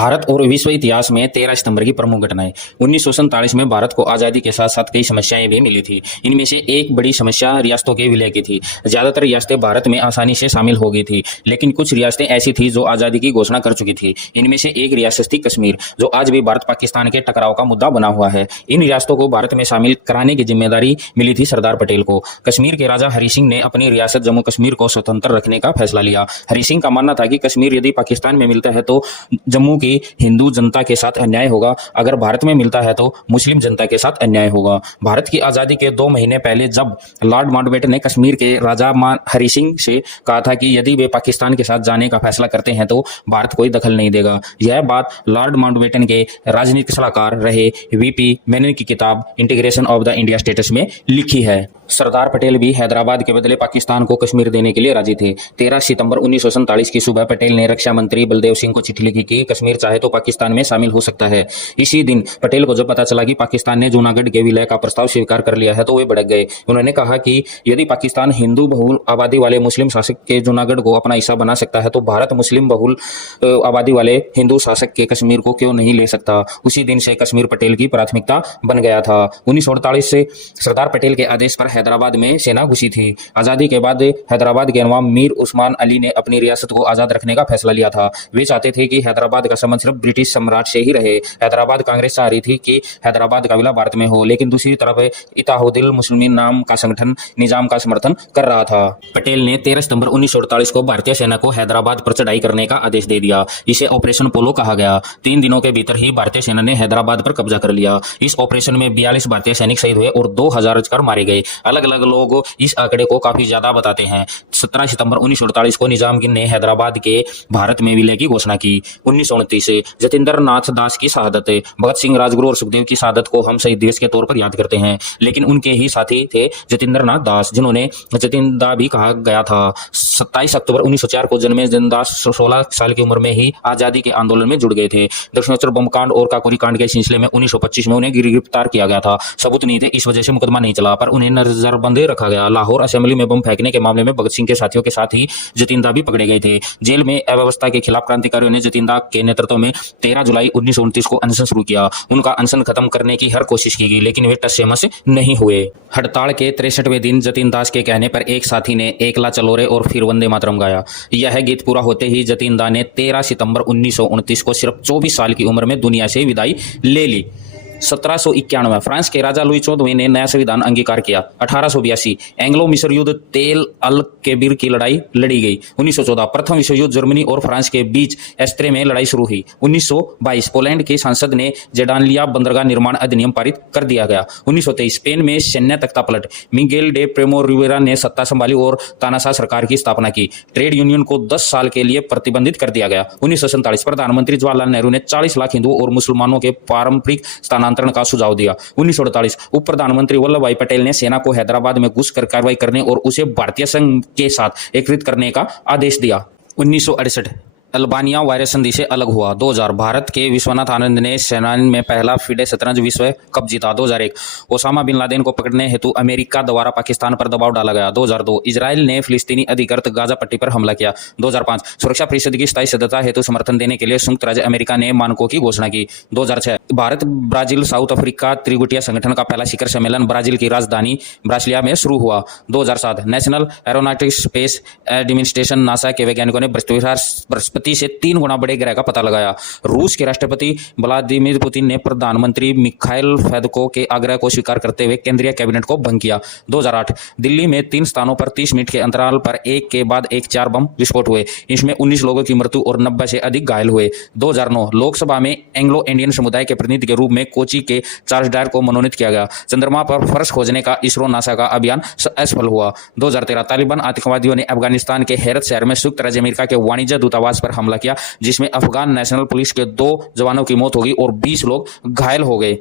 भारत और विश्व इतिहास में 13 सितंबर की प्रमुख घटनाएं। 1947 में भारत को आज़ादी के साथ साथ कई समस्याएं भी मिली थी। इनमें से एक बड़ी समस्या रियासतों के विलय की थी। ज़्यादातर रियासतें भारत में आसानी से शामिल हो गई थी, लेकिन कुछ रियासतें ऐसी थी जो आज़ादी की घोषणा कर चुकी थी। इनमें से एक रियासत थी कश्मीर, जो आज भी भारत पाकिस्तान के टकराव का मुद्दा बना हुआ है। इन रियासतों को भारत में शामिल कराने की जिम्मेदारी मिली थी सरदार पटेल को। कश्मीर के राजा हरि सिंह ने अपनी रियासत जम्मू कश्मीर को स्वतंत्र रखने का फैसला लिया। हरि सिंह का मानना था कि कश्मीर यदि पाकिस्तान में मिलता है तो जम्मू की हिंदू जनता के साथ अन्याय होगा, अगर भारत में मिलता है तो मुस्लिम जनता के साथ अन्याय होगा। भारत की आज़ादी के 2 महीने पहले जब लॉर्ड माउंटबेटन ने कश्मीर के राजा हरि सिंह से कहा था कि यदि वे पाकिस्तान के साथ जाने का फैसला करते हैं तो भारत कोई दखल नहीं देगा। यह बात लॉर्ड माउंटबेटन के राजनीतिक सलाहकार रहे वीपी मेनन की किताब integration of the India status में लिखी है। सरदार पटेल भी हैदराबाद के बदले पाकिस्तान को कश्मीर देने के लिए राजी थे। 13 सितंबर 1947 की सुबह पटेल ने रक्षा मंत्री बलदेव सिंह को चिट्ठी लिखी कि कश्मीर चाहे तो पाकिस्तान में शामिल हो सकता है। इसी दिन पटेल को जब पता चला कि पाकिस्तान ने जूनागढ़ के विलय का प्रस्ताव स्वीकार कर लिया है तो वे भड़क गए। उन्होंने कहा कि यदि पाकिस्तान हिंदू बहुल आबादी वाले मुस्लिम शासक के जूनागढ़ को अपना हिस्सा बना सकता है तो भारत मुस्लिम बहुल आबादी वाले हिंदू शासक के कश्मीर को क्यों नहीं ले सकता। उसी दिन से कश्मीर पटेल की प्राथमिकता बन गया था। 1948 से सरदार पटेल के आदेश पर हैदराबाद में सेना घुसी थी। आजादी के बाद हैदराबाद के नवाब मीर उस्मान अली ने अपनी रियासत को आजाद रखने का फैसला लिया था। वे चाहते थे कि हैदराबाद का संबंध सिर्फ ब्रिटिश सम्राट से ही रहे। हैदराबाद कांग्रेस चाह रही थी कि हैदराबाद का विलय भारत में हो, लेकिन दूसरी तरफ इत्तेहादुल मुस्लिमीन नाम का संगठन निजाम का समर्थन कर रहा था। पटेल ने 13 सितंबर 1948 को भारतीय सेना को हैदराबाद पर चढ़ाई करने का आदेश दे दिया। इसे ऑपरेशन पोलो कहा गया। 3 दिनों के भीतर ही भारतीय सेना ने हैदराबाद पर कब्जा कर लिया। इस ऑपरेशन में 42 भारतीय सैनिक शहीद हुए और 2000 रजकर मारे गए। अलग अलग लोग इस आंकड़े को काफी ज्यादा बताते हैं। 17 सितंबर 1948 को निजाम ने हैदराबाद के भारत में विलय की घोषणा की। 1929 से जतिंदर नाथ दास की शहादत, भगत सिंह, राजगुरु और सुखदेव की शहादत को हम शहीद दिवस के तौर पर याद करते हैं, लेकिन उनके ही साथी थे जतिंदर नाथ दास, जिन्होंने जतिंदा भी कहा गया था। 27 अक्टूबर 1904 को जन्मे जतिनदास 16 साल की उम्र में ही आजादी के आंदोलन में जुड़ गए थे। दक्षिणोत्तर बम कांड और काकोरी कांड के सिलसिले में 1925 में उन्हें गिरफ्तार किया गया था। सबूत नहीं थे, इस वजह से मुकदमा नहीं चला, पर उन्हें नजरबंद रखा गया। लाहौर असेंबली में बम फेंकने के मामले में भगत सिंह के साथियों के साथ ही जतिंदा भी पकड़े गए थे। जेल में अव्यवस्था के खिलाफ क्रांतिकारियों ने जतिंदा के नेतृत्व में 13 जुलाई 1929 को अनशन शुरू किया। उनका अनशन खत्म करने की हर कोशिश की गई, लेकिन वे टस से मस नहीं हुए। हड़ताल के 63वें दिन जतिन दास के कहने पर एक साथी ने एकला चलो रे और फिर वंदे मातरम गाया। यह गीत पूरा होते ही जतिन दा ने 13 सितंबर 1929 को सिर्फ 24 साल की उम्र में दुनिया से विदाई ले ली। 1791 फ्रांस के राजा लुई 14वें ने नया संविधान अंगीकार किया। 1882 एंग्लो मिस्र युद्ध तेल अल केबिर की लड़ाई लड़ी गई। 1914 प्रथम विश्व युद्ध जर्मनी और फ्रांस के बीच एस्त्रे में लड़ाई शुरू हुई। 1922 पोलैंड की संसद ने जेडानलिया बंदरगाह निर्माण अधिनियम पारित कर दिया गया। 1923 स्पेन में सैन्य तख्तापलट, मिगेल डे प्रेमो रिवेरा ने सत्ता संभाली और तानाशाह सरकार की स्थापना की। ट्रेड यूनियन को 10 साल के लिए प्रतिबंधित कर दिया गया। 1947 प्रधानमंत्री जवाहरलाल नेहरू ने 40 लाख हिंदुओं और मुसलमानों के पारंपरिक स्थानांतरण का सुझाव दिया। 1948 उप प्रधानमंत्री वल्लभ भाई पटेल ने सेना को हैदराबाद में घुसकर कार्रवाई करने और उसे भारतीय संघ के साथ एकीकृत करने का आदेश दिया। 1968 अल्बानिया वायरस संधि से अलग हुआ। 2000 भारत के विश्वनाथ आनंद ने सेनान में पहला फिडे शतरंज विश्व कप जीता। 2001 ओसामा बिन लादेन को पकड़ने हेतु अमेरिका द्वारा पाकिस्तान पर दबाव डाला गया। 2002 इजराइल ने फिलिस्तीनी अधिकृत गाजा पट्टी पर हमला किया। 2005 सुरक्षा परिषद की स्थायी सदस्यता हेतु समर्थन देने के लिए संयुक्त राज्य अमेरिका ने मानकों की घोषणा की। 2006 भारत ब्राजील साउथ अफ्रीका त्रिगुटिया संगठन का पहला शिखर सम्मेलन ब्राजील की राजधानी ब्रासिलिया में शुरू हुआ। 2007 national aeronautics space administration NASA के वैज्ञानिकों ने बृहस्पति से 3 गुना बड़े ग्रह का पता लगाया। रूस के राष्ट्रपति व्लादिमीर पुतिन ने प्रधानमंत्री मिखाइल फेदको के आग्रह को स्वीकार करते हुए केंद्रीय कैबिनेट को भंग किया। 2008 दिल्ली में 3 स्थानों पर 30 मिनट के अंतराल पर एक के बाद एक 4 बम विस्फोट हुए। इसमें 19 लोगों की मृत्यु और 90 से अधिक घायल हुए। 2009 लोकसभा में एंग्लो इंडियन समुदाय के प्रतिनिधि के रूप में कोची के चार्ल्स डायर को मनोनीत किया गया। चंद्रमा पर फर्श खोजने का इसरो नासा का अभियान असफल हुआ। 2013 तालिबान आतंकवादियों ने अफगानिस्तान के हेरत शहर में संयुक्त राज्य अमेरिका के वाणिज्य दूतावास पर हमला किया, जिसमें अफगान नेशनल पुलिस के 2 जवानों की मौत हो गई और 20 लोग घायल हो गए।